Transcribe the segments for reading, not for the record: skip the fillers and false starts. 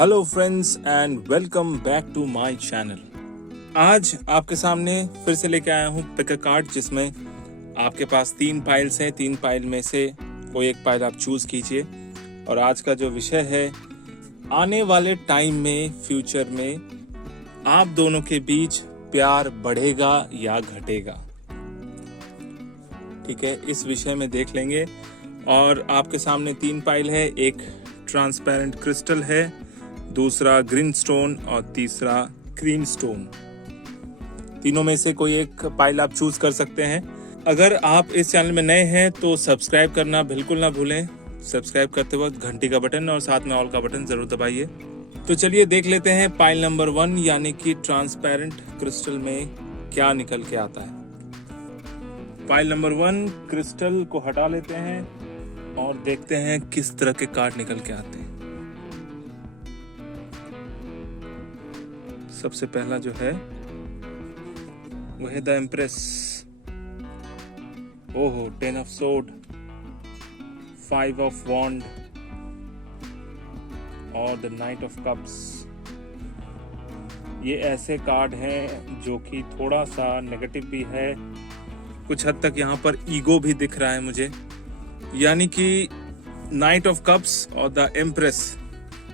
Hello friends and welcome back to my channel. आज आपके सामने फिर से लेके आया हूँ पिक अ कार्ड, जिसमें आपके पास 3 पाइल्स हैं। 3 पाइल में से कोई एक पाइल आप चूज कीजिए। और आज का जो विषय है, आने वाले टाइम में, फ्यूचर में आप दोनों के बीच प्यार बढ़ेगा या घटेगा। ठीक है, इस विषय में देख लेंगे। और आपके सामने 3 पाइल है। एक ट्रांसपेरेंट क्रिस्टल है, दूसरा ग्रीन स्टोन और तीसरा क्रीम स्टोन। तीनों में से कोई एक पाइल आप चूज कर सकते हैं। अगर आप इस चैनल में नए हैं तो सब्सक्राइब करना बिल्कुल ना भूलें। सब्सक्राइब करते वक्त घंटी का बटन और साथ में ऑल का बटन जरूर दबाइए। तो चलिए देख लेते हैं पाइल नंबर 1 यानी कि ट्रांसपेरेंट क्रिस्टल में क्या निकल के आता है। पाइल नंबर 1 क्रिस्टल को हटा लेते हैं और देखते हैं किस तरह के कार्ड निकल के आते हैं। सबसे पहला जो है वो है द एम्प्रेस। ओहो, 10 ऑफ सोर्ड, 5 ऑफ वॉन्ड और द नाइट ऑफ कप्स। ये ऐसे कार्ड हैं जो कि थोड़ा सा नेगेटिव भी है, कुछ हद तक यहाँ पर ईगो भी दिख रहा है मुझे। यानी कि नाइट ऑफ कप्स और द एम्प्रेस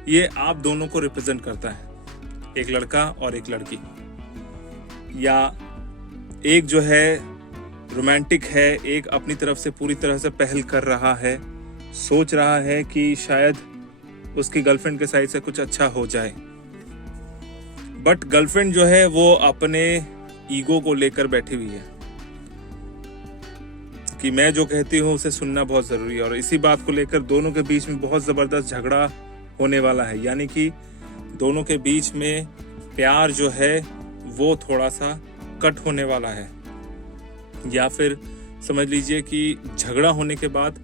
ये आप दोनों को रिप्रेजेंट करता है, एक लड़का और एक लड़की। या एक जो है रोमांटिक है, एक अपनी तरफ से पूरी तरह से पहल कर रहा है, सोच रहा है कि शायद उसकी गर्लफ्रेंड के साइड से कुछ अच्छा हो जाए। बट गर्लफ्रेंड जो है वो अपने ईगो को लेकर बैठी हुई है कि मैं जो कहती हूँ उसे सुनना बहुत जरूरी है। और इसी बात को लेकर दोनों के बीच में बहुत जबरदस्त झगड़ा होने वाला है। यानी कि दोनों के बीच में प्यार जो है वो थोड़ा सा कट होने वाला है। या फिर समझ लीजिए कि झगड़ा होने के बाद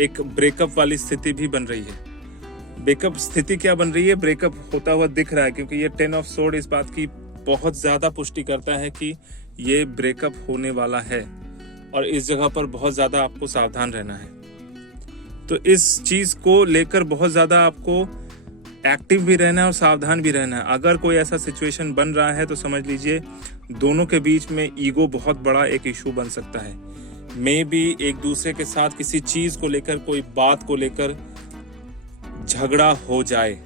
एक ब्रेकअप वाली स्थिति भी बन रही है। ब्रेकअप स्थिति क्या बन रही है, ब्रेकअप होता हुआ दिख रहा है, क्योंकि ये 10 ऑफ सोर्ड इस बात की बहुत ज्यादा पुष्टि करता है कि ये ब्रेकअप होने वाला है। और इस जगह पर बहुत ज्यादा आपको सावधान रहना है। तो इस चीज को लेकर बहुत ज्यादा आपको एक्टिव भी रहना है और सावधान भी रहना है। अगर कोई ऐसा सिचुएशन बन रहा है तो समझ लीजिए दोनों के बीच में ईगो बहुत बड़ा एक इशू बन सकता है। मे बी एक दूसरे के साथ किसी चीज को लेकर, कोई बात को लेकर झगड़ा हो जाए।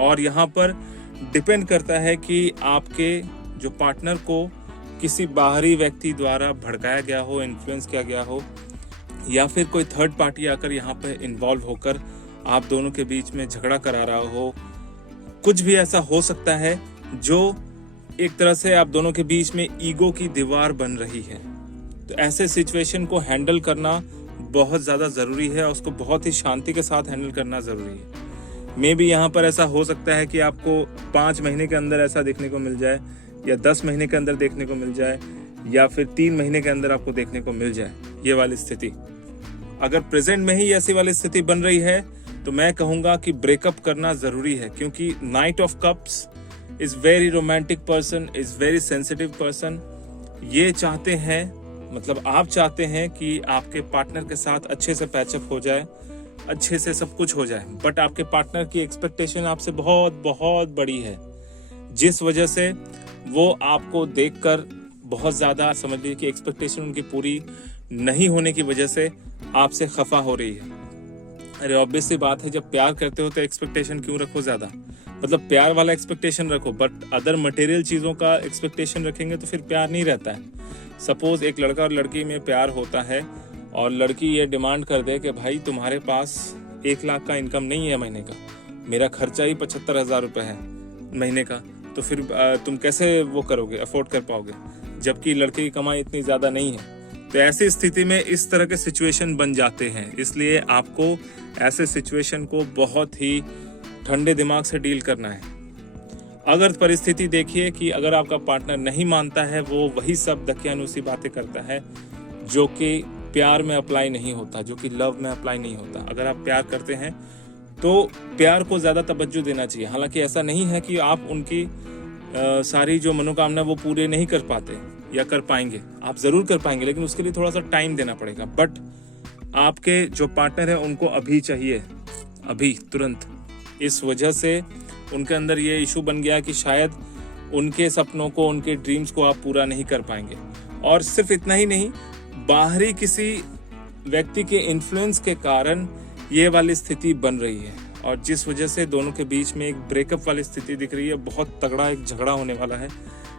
और यहाँ पर डिपेंड करता है कि आपके जो पार्टनर को किसी बाहरी व्यक्ति द्वारा भड़काया गया हो, इन्फ्लुएंस किया गया हो, या फिर कोई थर्ड पार्टी आकर यहाँ पे इन्वॉल्व होकर आप दोनों के बीच में झगड़ा करा रहा हो। कुछ भी ऐसा हो सकता है जो एक तरह से आप दोनों के बीच में ईगो की दीवार बन रही है। तो ऐसे सिचुएशन को हैंडल करना बहुत ज़्यादा ज़रूरी है और उसको बहुत ही शांति के साथ हैंडल करना ज़रूरी है। मे बी यहाँ पर ऐसा हो सकता है कि आपको 5 महीने के अंदर ऐसा देखने को मिल जाए, या 10 महीने के अंदर देखने को मिल जाए, या फिर 3 महीने के अंदर आपको देखने को मिल जाए ये वाली स्थिति। अगर प्रेजेंट में ही ऐसी वाली स्थिति बन रही है तो मैं कहूंगा कि ब्रेकअप करना जरूरी है, क्योंकि night of cups is very romantic person, is very sensitive person. ये चाहते हैं, मतलब आप चाहते हैं कि आपके पार्टनर के साथ अच्छे से पैचअप हो जाए, अच्छे से सब कुछ हो जाए। बट आपके पार्टनर की एक्सपेक्टेशन आपसे बहुत बहुत बड़ी है, जिस वजह से वो आपको देखकर बहुत ज्यादा, समझ लीजिए कि एक्सपेक्टेशन उनकी पूरी नहीं होने की वजह से आपसे खफा हो रही है। अरे ऑब्वियस सी बात है, जब प्यार करते हो तो एक्सपेक्टेशन क्यों रखो ज्यादा, मतलब प्यार वाला एक्सपेक्टेशन रखो। बट अदर मटेरियल चीजों का एक्सपेक्टेशन रखेंगे तो फिर प्यार नहीं रहता है। सपोज एक लड़का और लड़की में प्यार होता है और लड़की ये डिमांड कर दे कि भाई तुम्हारे पास 1 लाख का इनकम नहीं है महीने का, मेरा खर्चा ही 75,000 रुपये है महीने का, तो फिर तुम कैसे वो करोगे, अफोर्ड कर पाओगे, जबकि लड़के की कमाई इतनी ज्यादा नहीं है। तो ऐसी स्थिति में इस तरह के सिचुएशन बन जाते हैं। इसलिए आपको ऐसे सिचुएशन को बहुत ही ठंडे दिमाग से डील करना है। अगर परिस्थिति देखिए कि अगर आपका पार्टनर नहीं मानता है, वो वही सब दकियानूसी बातें करता है जो कि प्यार में अप्लाई नहीं होता, जो कि लव में अप्लाई नहीं होता। अगर आप प्यार करते हैं तो प्यार को ज्यादा तवज्जो देना चाहिए। हालांकि ऐसा नहीं है कि आप उनकी सारी जो मनोकामना वो पूरे नहीं कर पाते या कर पाएंगे, आप जरूर कर पाएंगे, लेकिन उसके लिए थोड़ा सा टाइम देना पड़ेगा। बट आपके जो पार्टनर है उनको अभी चाहिए, अभी तुरंत इस वजह से उनके अंदर ये इशू बन गया कि शायद उनके सपनों को, उनके ड्रीम्स को आप पूरा नहीं कर पाएंगे। और सिर्फ इतना ही नहीं, बाहरी किसी व्यक्ति के इन्फ्लुएंस के कारण ये वाली स्थिति बन रही है और जिस वजह से दोनों के बीच में एक ब्रेकअप वाली स्थिति दिख रही है। बहुत तगड़ा एक झगड़ा होने वाला है।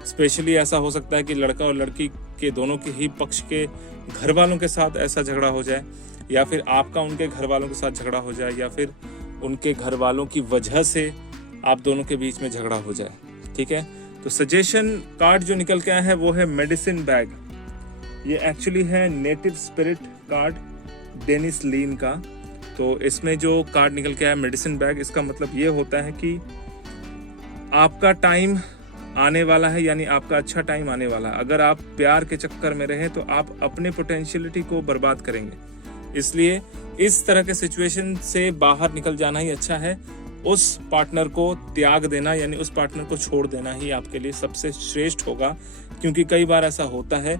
स्पेशली ऐसा हो सकता है कि लड़का और लड़की के दोनों के ही पक्ष के घर वालों के साथ ऐसा झगड़ा हो जाए, या फिर आपका उनके घर वालों के साथ झगड़ा हो जाए, या फिर उनके घर वालों की वजह से आप दोनों के बीच में झगड़ा हो जाए। ठीक है, तो सजेशन कार्ड जो निकल के आया है वो है मेडिसिन बैग। ये एक्चुअली है नेटिव स्पिरिट कार्ड डेनिस लीन का। तो इसमें जो कार्ड निकल के आया मेडिसिन बैग, इसका मतलब ये होता है कि आपका टाइम आने वाला है, यानी आपका अच्छा टाइम आने वाला है। अगर आप प्यार के चक्कर में रहें तो आप अपने पोटेंशियलिटी को बर्बाद करेंगे। इसलिए इस तरह के सिचुएशन से बाहर निकल जाना ही अच्छा है। उस पार्टनर को त्याग देना, यानी उस पार्टनर को छोड़ देना ही आपके लिए सबसे श्रेष्ठ होगा। क्योंकि कई बार ऐसा होता है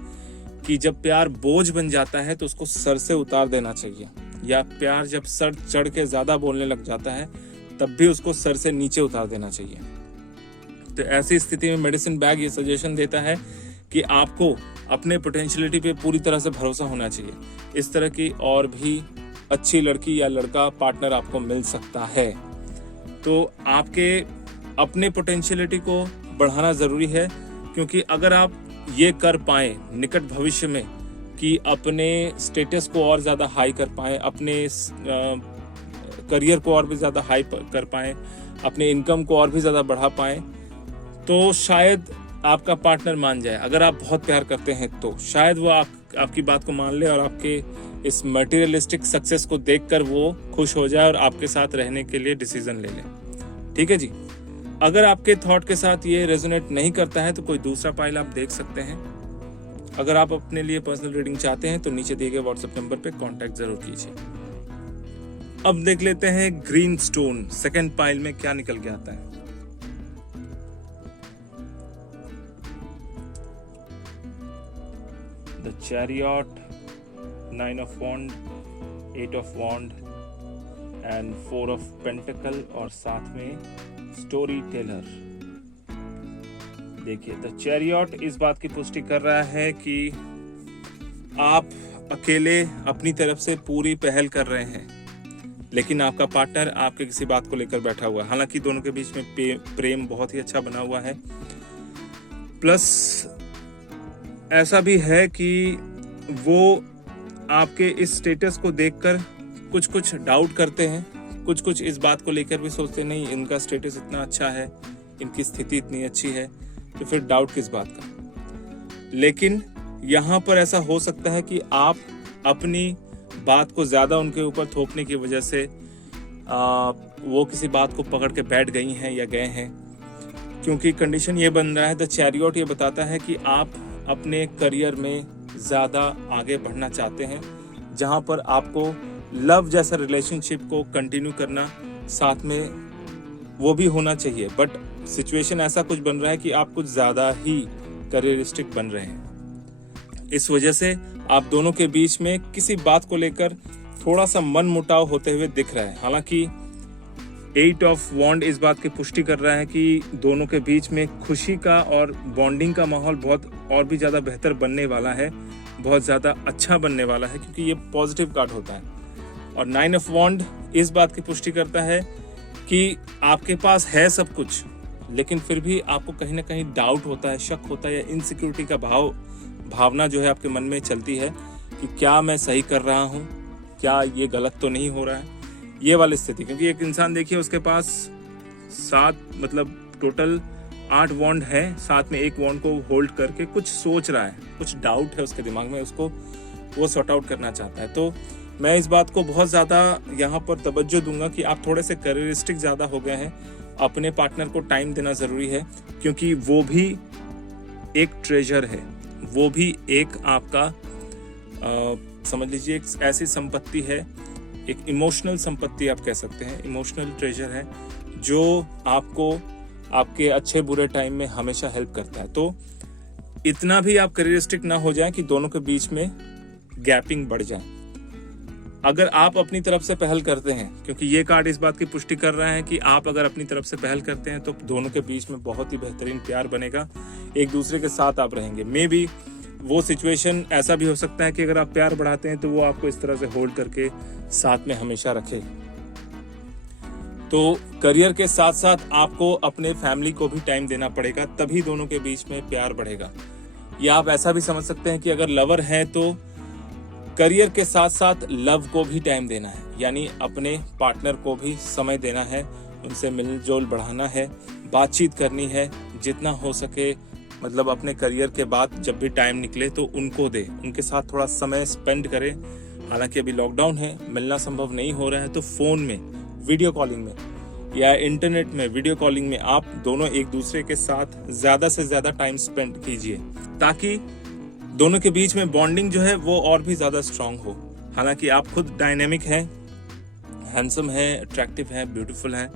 कि जब प्यार बोझ बन जाता है तो उसको सर से उतार देना चाहिए, या प्यार जब सर चढ़ के ज्यादा बोलने लग जाता है तब भी उसको सर से नीचे उतार देना चाहिए। तो ऐसी स्थिति में मेडिसिन बैग ये सजेशन देता है कि आपको अपने पोटेंशियलिटी पे पूरी तरह से भरोसा होना चाहिए। इस तरह की और भी अच्छी लड़की या लड़का पार्टनर आपको मिल सकता है। तो आपके अपने पोटेंशियलिटी को बढ़ाना ज़रूरी है, क्योंकि अगर आप ये कर पाएँ निकट भविष्य में कि अपने स्टेटस को और ज़्यादा हाई कर पाएँ, अपने करियर को और भी ज़्यादा हाई कर पाएँ, अपने इनकम को और भी ज़्यादा बढ़ा पाएँ, तो शायद आपका पार्टनर मान जाए। अगर आप बहुत प्यार करते हैं तो शायद वो आपकी बात को मान ले और आपके इस मटेरियलिस्टिक सक्सेस को देखकर वो खुश हो जाए और आपके साथ रहने के लिए डिसीजन ले ले। ठीक है जी। अगर आपके थॉट के साथ ये रेजोनेट नहीं करता है तो कोई दूसरा पाइल आप देख सकते हैं। अगर आप अपने लिए पर्सनल रीडिंग चाहते हैं तो नीचे दिए गए व्हाट्सएप नंबर पे कांटेक्ट जरूर कीजिए। अब देख लेते हैं ग्रीन स्टोन सेकंड पाइल में क्या निकल के आता है। The chariot, 9 of Wand, 8 of Wand and 4 of Pentacle और साथ में स्टोरी टेलर। देखिए, द चैरियट इस बात की पुष्टि कर रहा है कि आप अकेले अपनी तरफ से पूरी पहल कर रहे हैं, लेकिन आपका पार्टनर आपके किसी बात को लेकर बैठा हुआ है। हालांकि दोनों के बीच में प्रेम बहुत ही अच्छा बना हुआ है। प्लस ऐसा भी है कि वो आपके इस स्टेटस को देखकर कुछ डाउट करते हैं, कुछ इस बात को लेकर भी सोचते नहीं इनका स्टेटस इतना अच्छा है, इनकी स्थिति इतनी अच्छी है, तो फिर डाउट किस बात का। लेकिन यहाँ पर ऐसा हो सकता है कि आप अपनी बात को ज्यादा उनके ऊपर थोपने की वजह से वो किसी बात को पकड़ के बैठ गई हैं या गए हैं, क्योंकि कंडीशन ये बन रहा है। द चैरियट ये बताता है कि आप अपने करियर में ज़्यादा आगे बढ़ना चाहते हैं, जहां पर आपको लव जैसा रिलेशनशिप को कंटिन्यू करना साथ में वो भी होना चाहिए। बट सिचुएशन ऐसा कुछ बन रहा है कि आप कुछ ज़्यादा ही करियरिस्टिक बन रहे हैं। इस वजह से आप दोनों के बीच में किसी बात को लेकर थोड़ा सा मन मुटाव होते हुए दिख रहा है। हालांकि 8 of Wand इस बात की पुष्टि कर रहा है कि दोनों के बीच में खुशी का और बॉन्डिंग का माहौल बहुत और भी ज़्यादा बेहतर बनने वाला है, बहुत ज़्यादा अच्छा बनने वाला है, क्योंकि ये पॉजिटिव कार्ड होता है। और 9 of Wand इस बात की पुष्टि करता है कि आपके पास है सब कुछ, लेकिन फिर भी आपको कहीं ना कहीं डाउट होता है, शक होता है, या इनसिक्योरिटी का भावना जो है आपके मन में चलती है कि क्या मैं सही कर रहा हूँ, क्या ये गलत तो नहीं हो रहा है, ये वाली स्थिति। क्योंकि एक इंसान देखिए उसके पास 7 मतलब टोटल 8 वॉन्ड है, साथ में एक वॉन्ड को होल्ड करके कुछ सोच रहा है, कुछ डाउट है उसके दिमाग में, उसको वो सॉर्ट आउट करना चाहता है। तो मैं इस बात को बहुत ज़्यादा यहाँ पर तवज्जो दूंगा कि आप थोड़े से करियरिस्टिक ज़्यादा हो गए हैं। अपने पार्टनर को टाइम देना ज़रूरी है, क्योंकि वो भी एक ट्रेजर है, वो भी एक आपका समझ लीजिए एक ऐसी संपत्ति है, एक इमोशनल संपत्ति आप कह सकते हैं, इमोशनल ट्रेजर है जो आपको आपके अच्छे बुरे टाइम में हमेशा हेल्प करता है। तो इतना भी आप करियरिस्टिक ना हो जाए कि दोनों के बीच में गैपिंग बढ़ जाए। अगर आप अपनी तरफ से पहल करते हैं, क्योंकि ये कार्ड इस बात की पुष्टि कर रहा है कि आप अगर अपनी तरफ से पहल करते हैं तो दोनों के बीच में बहुत ही बेहतरीन प्यार बनेगा, एक दूसरे के साथ आप रहेंगे। मे बी वो सिचुएशन ऐसा भी हो सकता है कि अगर आप प्यार बढ़ाते हैं तो वो आपको इस तरह से होल्ड करके साथ में हमेशा रखे। तो करियर के साथ साथ आपको अपने फैमिली को भी टाइम देना पड़ेगा, तभी दोनों के बीच में प्यार बढ़ेगा। या आप ऐसा भी समझ सकते हैं कि अगर लवर हैं तो करियर के साथ साथ लव को भी टाइम देना है, यानी अपने पार्टनर को भी समय देना है, उनसे मिलजोल बढ़ाना है, बातचीत करनी है, जितना हो सके मतलब अपने करियर के बाद जब भी टाइम निकले तो उनको दे, उनके साथ थोड़ा समय स्पेंड करें। हालांकि अभी लॉकडाउन है, मिलना संभव नहीं हो रहा है, तो फोन में वीडियो कॉलिंग में या इंटरनेट में वीडियो कॉलिंग में आप दोनों एक दूसरे के साथ ज्यादा से ज्यादा टाइम स्पेंड कीजिए, ताकि दोनों के बीच में बॉन्डिंग जो है वो और भी ज्यादा स्ट्रांग हो। हालांकि आप खुद डायनेमिक हैं, हैंडसम हैं, अट्रैक्टिव हैं, ब्यूटीफुल हैं,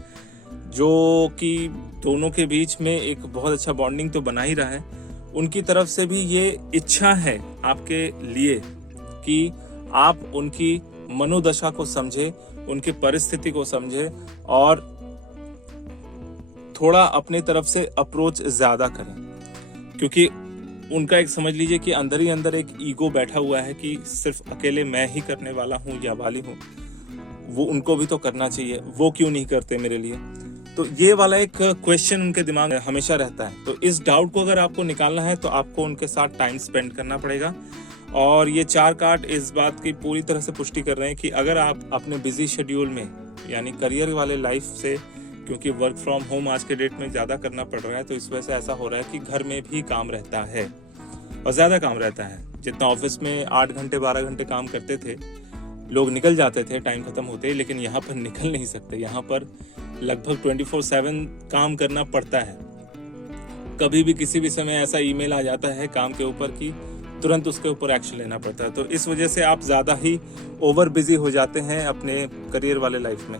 जो कि दोनों के बीच में एक बहुत अच्छा बॉन्डिंग तो बना ही रहा है। उनकी तरफ से भी ये इच्छा है आपके लिए कि आप उनकी मनोदशा को समझे, उनकी परिस्थिति को समझे और थोड़ा अपने तरफ से अप्रोच ज्यादा करें, क्योंकि उनका एक समझ लीजिए कि अंदर ही अंदर एक ईगो बैठा हुआ है कि सिर्फ अकेले मैं ही करने वाला हूँ या वाली हूँ, वो उनको भी तो करना चाहिए, वो क्यों नहीं करते मेरे लिए। तो ये वाला एक क्वेश्चन उनके दिमाग में हमेशा रहता है। तो इस डाउट को अगर आपको निकालना है तो आपको उनके साथ टाइम स्पेंड करना पड़ेगा। और ये 4 कार्ड इस बात की पूरी तरह से पुष्टि कर रहे हैं कि अगर आप अपने बिजी शेड्यूल में, यानी करियर वाले लाइफ से, क्योंकि वर्क फ्रॉम होम आज के डेट में ज़्यादा करना पड़ रहा है, तो इस वजह से ऐसा हो रहा है कि घर में भी काम रहता है और ज़्यादा काम रहता है। जितना ऑफिस में 8 घंटे 12 घंटे काम करते थे, लोग निकल जाते थे टाइम खत्म होते, लेकिन यहाँ पर निकल नहीं सकते। यहाँ पर लगभग 24/7 काम करना पड़ता है। कभी भी किसी भी समय ऐसा ईमेल आ जाता है काम के ऊपर कि तुरंत उसके ऊपर एक्शन लेना पड़ता है। तो इस वजह से आप ज़्यादा ही ओवर बिजी हो जाते हैं अपने करियर वाले लाइफ में।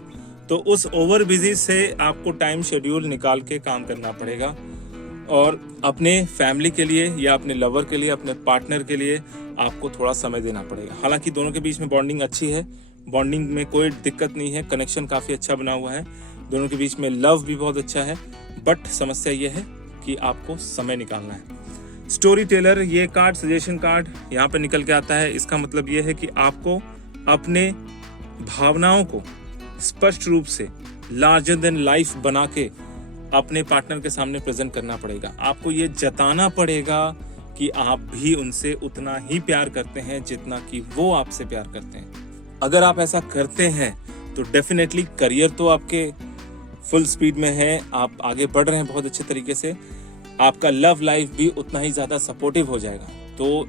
तो उस ओवर बिजी से आपको टाइम शेड्यूल निकाल के काम करना पड़ेगा और अपने फैमिली के लिए या अपने लवर के लिए, अपने पार्टनर के लिए आपको थोड़ा समय देना पड़ेगा। हालांकि दोनों के बीच में बॉन्डिंग अच्छी है, बॉन्डिंग में कोई दिक्कत नहीं है, कनेक्शन काफ़ी अच्छा बना हुआ है, दोनों के बीच में लव भी बहुत अच्छा है, बट समस्या ये है कि आपको समय निकालना है। स्टोरी टेलर, ये कार्ड सजेशन कार्ड यहाँ पे निकल के आता है। इसका मतलब ये है कि आपको अपने भावनाओं को स्पष्ट रूप से लार्जर देन लाइफ बना के अपने पार्टनर के सामने प्रेजेंट करना पड़ेगा। आपको ये जताना पड़ेगा कि आप भी उनसे उतना ही प्यार करते हैं जितना कि वो आपसे प्यार करते हैं। अगर आप ऐसा करते हैं तो डेफिनेटली करियर तो आपके फुल स्पीड में है, आप आगे बढ़ रहे हैं बहुत अच्छे तरीके से, आपका लव लाइफ भी उतना ही ज़्यादा सपोर्टिव हो जाएगा। तो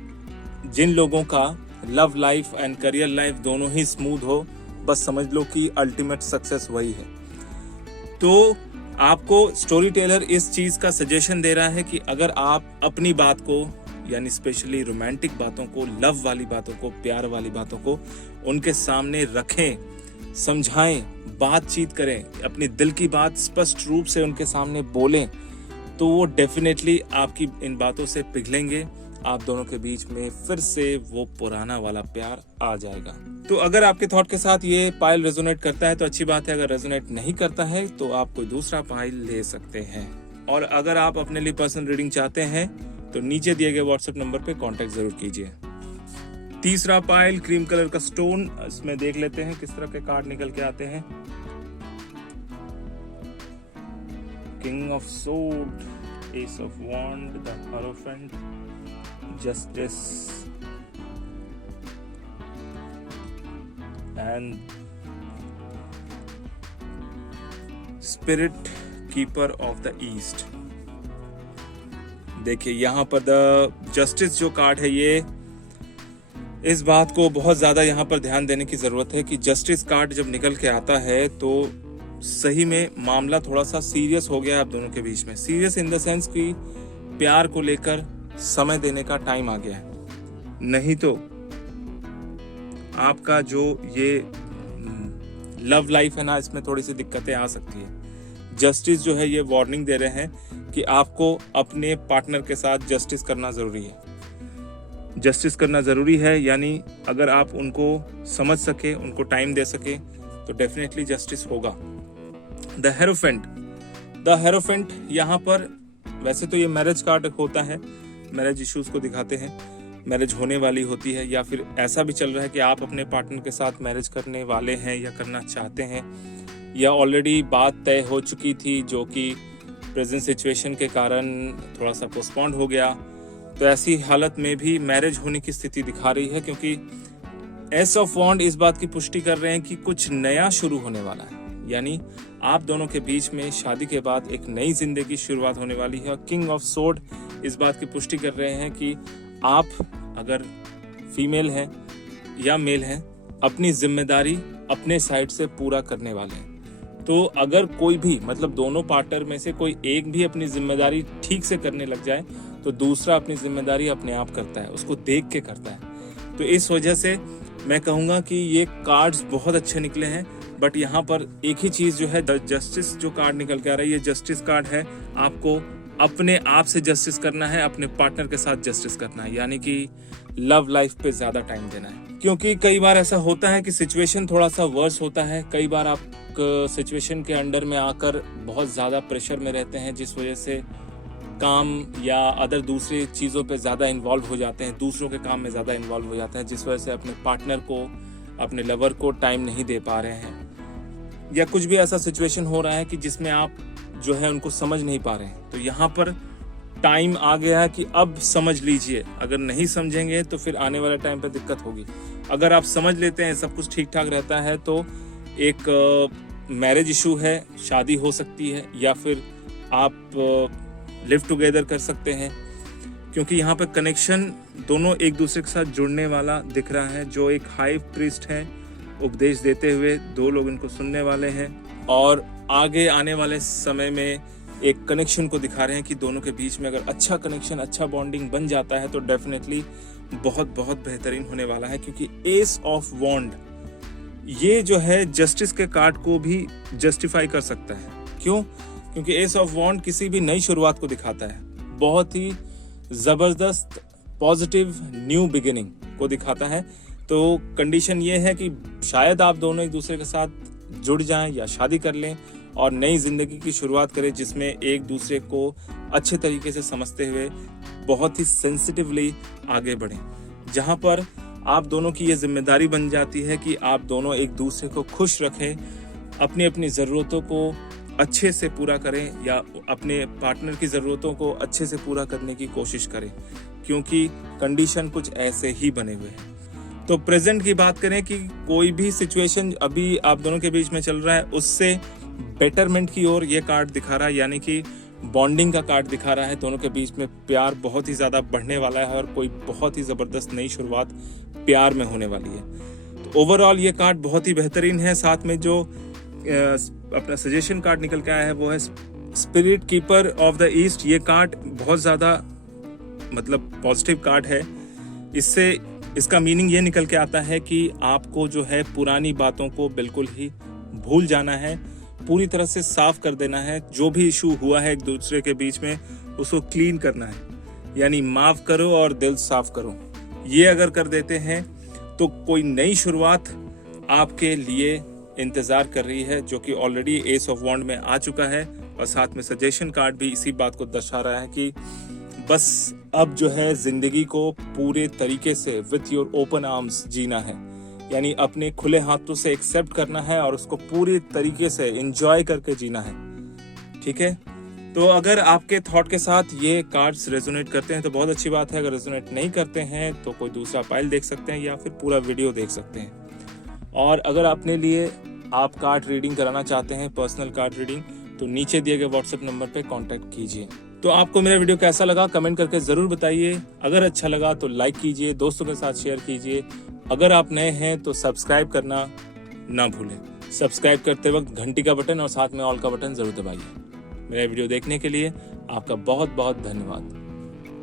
जिन लोगों का love life and career life दोनों ही स्मूथ हो, बस समझ लो कि अल्टीमेट सक्सेस वही है। तो आपको स्टोरी टेलर इस चीज का सजेशन दे रहा है कि अगर आप अपनी बात को, यानी स्पेशली रोमांटिक बातों को, लव वाली बातों को, प्यार वाली बातों को उनके सामने रखें, समझाएं, बातचीत करें, अपनी दिल की बात स्पष्ट रूप से उनके सामने बोलें, तो वो डेफिनेटली आपकी इन बातों से पिघलेंगे, आप दोनों के बीच में फिर से वो पुराना वाला प्यार आ जाएगा। तो अगर आपके थॉट के साथ ये पाइल रेजोनेट करता है तो अच्छी बात है, अगर रेजोनेट नहीं करता है तो आप कोई दूसरा पाइल ले सकते हैं। और अगर आप अपने लिए पर्सनल रीडिंग चाहते हैं तो नीचे दिए गए व्हाट्सएप नंबर पे कांटेक्ट जरूर कीजिए। तीसरा पाइल क्रीम कलर का स्टोन, इसमें देख लेते हैं किस तरह के कार्ड निकल के आते हैं। King of sword, ace of wand, the hierophant, justice and spirit keeper of the east. देखिए यहाँ पर द जस्टिस जो कार्ड है, ये इस बात को बहुत ज्यादा यहाँ पर ध्यान देने की जरूरत है कि जस्टिस कार्ड जब निकल के आता है तो सही में मामला थोड़ा सा सीरियस हो गया है आप दोनों के बीच में। सीरियस इन द सेंस कि प्यार को लेकर समय देने का टाइम आ गया है, नहीं तो आपका जो ये लव लाइफ है ना, इसमें थोड़ी सी दिक्कतें आ सकती है। जस्टिस जो है ये वार्निंग दे रहे हैं कि आपको अपने पार्टनर के साथ जस्टिस करना जरूरी है। जस्टिस करना ज़रूरी है, यानी अगर आप उनको समझ सके, उनको टाइम दे सके तो डेफिनेटली जस्टिस होगा। द हेरोफेंट यहाँ पर वैसे तो ये मैरिज कार्ड होता है, मैरिज इश्यूज को दिखाते हैं, मैरिज होने वाली होती है, या फिर ऐसा भी चल रहा है कि आप अपने पार्टनर के साथ मैरिज करने वाले हैं या करना चाहते हैं, या ऑलरेडी बात तय हो चुकी थी जो कि प्रेजेंट सिचुएशन के कारण थोड़ा सा पोस्टपोन्ड हो गया। तो ऐसी हालत में भी मैरिज होने की स्थिति दिखा रही है, क्योंकि एस ऑफ वॉन्ड इस बात की पुष्टि कर रहे हैं कि कुछ नया शुरू होने वाला है, यानी आप दोनों के बीच में शादी के बाद एक नई जिंदगी शुरुआत होने वाली है। और किंग ऑफ सोर्ड इस बात की पुष्टि कर रहे हैं कि आप अगर फीमेल हैं या मेल हैं, अपनी जिम्मेदारी अपने साइड से पूरा करने वाले हैं। तो अगर कोई भी, मतलब दोनों पार्टनर में से कोई एक भी अपनी जिम्मेदारी ठीक से करने लग जाए तो दूसरा अपनी जिम्मेदारी अपने आप करता है, उसको देख के करता है। तो इस वजह से मैं कहूँगा कि ये कार्ड्स बहुत अच्छे निकले हैं। बट यहाँ पर एक ही चीज़ जो है, द जस्टिस जो कार्ड निकल के आ रहा है, ये जस्टिस कार्ड है। आपको अपने आप से जस्टिस करना है, अपने पार्टनर के साथ जस्टिस करना है, यानी कि लव लाइफ पे ज़्यादा टाइम देना है। क्योंकि कई बार ऐसा होता है कि सिचुएशन थोड़ा सा वर्स होता है, कई बार आप सिचुएशन के अंडर में आकर बहुत ज़्यादा प्रेशर में रहते हैं, जिस वजह से काम या अदर दूसरी चीज़ों पे ज़्यादा इन्वॉल्व हो जाते हैं, दूसरों के काम में ज़्यादा इन्वॉल्व हो जाते हैं, जिस वजह से अपने पार्टनर को, अपने लवर को टाइम नहीं दे पा रहे हैं, या कुछ भी ऐसा सिचुएशन हो रहा है कि जिसमें आप जो है उनको समझ नहीं पा रहे हैं। तो यहाँ पर टाइम आ गया है कि अब समझ लीजिए। अगर नहीं समझेंगे तो फिर आने वाले टाइम पे दिक्कत होगी। अगर आप समझ लेते हैं, सब कुछ ठीक ठाक रहता है, तो एक मैरिज इशू है, शादी हो सकती है, या फिर आप लिव टुगेदर कर सकते हैं, क्योंकि यहाँ पे कनेक्शन दोनों एक दूसरे के साथ जुड़ने वाला दिख रहा है। जो एक हाई प्रीस्ट है, उपदेश देते हुए दो लोग इनको सुनने वाले हैं, और आगे आने वाले समय में एक कनेक्शन को दिखा रहे हैं कि दोनों के बीच में अगर अच्छा कनेक्शन, अच्छा बॉन्डिंग बन जाता है तो डेफिनेटली बहुत बहुत बेहतरीन होने वाला है। क्योंकि एस ऑफ वॉन्ड ये जो है जस्टिस के कार्ड को भी जस्टिफाई कर सकता है। क्यों? क्योंकि एस ऑफ वॉन्ड किसी भी नई शुरुआत को दिखाता है, बहुत ही जबरदस्त पॉजिटिव न्यू बिगिनिंग को दिखाता है। तो कंडीशन ये है कि शायद आप दोनों एक दूसरे के साथ जुड़ जाएं या शादी कर लें और नई जिंदगी की शुरुआत करें, जिसमें एक दूसरे को अच्छे तरीके से समझते हुए बहुत ही सेंसिटिवली आगे बढ़ें, जहां पर आप दोनों की ये जिम्मेदारी बन जाती है कि आप दोनों एक दूसरे को खुश रखें, अपनी अपनी ज़रूरतों को अच्छे से पूरा करें, या अपने पार्टनर की ज़रूरतों को अच्छे से पूरा करने की कोशिश करें, क्योंकि कंडीशन कुछ ऐसे ही बने हुए हैं। तो प्रेजेंट की बात करें कि कोई भी सिचुएशन अभी आप दोनों के बीच में चल रहा है, उससे बेटरमेंट की ओर ये कार्ड दिखा रहा है, यानी कि बॉन्डिंग का कार्ड दिखा रहा है। दोनों के बीच में प्यार बहुत ही ज़्यादा बढ़ने वाला है और कोई बहुत ही ज़बरदस्त नई शुरुआत प्यार में होने वाली है। तो ओवरऑल ये कार्ड बहुत ही बेहतरीन है। साथ में जो अपना सजेशन कार्ड निकल के आया है वो है spirit keeper of the east. ये कार्ड बहुत ज़्यादा मतलब पॉजिटिव कार्ड है। इससे इसका मीनिंग ये निकल के आता है कि आपको जो है पुरानी बातों को बिल्कुल ही भूल जाना है, पूरी तरह से साफ कर देना है। जो भी इशू हुआ है एक दूसरे के बीच में उसको क्लीन करना है, यानी माफ करो और दिल साफ करो। ये अगर कर देते हैं तो कोई नई शुरुआत आपके लिए इंतजार कर रही है, जो कि ऑलरेडी एस ऑफ वॉन्ड में आ चुका है। और साथ में सजेशन कार्ड भी इसी बात को दर्शा रहा है कि बस अब जो है जिंदगी को पूरे तरीके से विथ योर ओपन आर्म्स जीना है, यानी अपने खुले हाथों से एक्सेप्ट करना है और उसको पूरी तरीके से एंजॉय करके जीना है। ठीक है, तो अगर आपके थॉट के साथ ये कार्ड्स रेजोनेट करते हैं तो बहुत अच्छी बात है। अगर रेजोनेट नहीं करते हैं तो कोई दूसरा फाइल देख सकते हैं या फिर पूरा वीडियो देख सकते हैं। और अगर अपने लिए आप कार्ड रीडिंग कराना चाहते हैं, पर्सनल कार्ड रीडिंग, तो नीचे दिए गए व्हाट्सएप नंबर पे कांटेक्ट कीजिए। तो आपको मेरा वीडियो कैसा लगा कमेंट करके ज़रूर बताइए। अगर अच्छा लगा तो लाइक कीजिए, दोस्तों के साथ शेयर कीजिए। अगर आप नए हैं तो सब्सक्राइब करना ना भूलें। सब्सक्राइब करते वक्त घंटी का बटन और साथ में ऑल का बटन ज़रूर दबाइए। मेरा वीडियो देखने के लिए आपका बहुत बहुत धन्यवाद।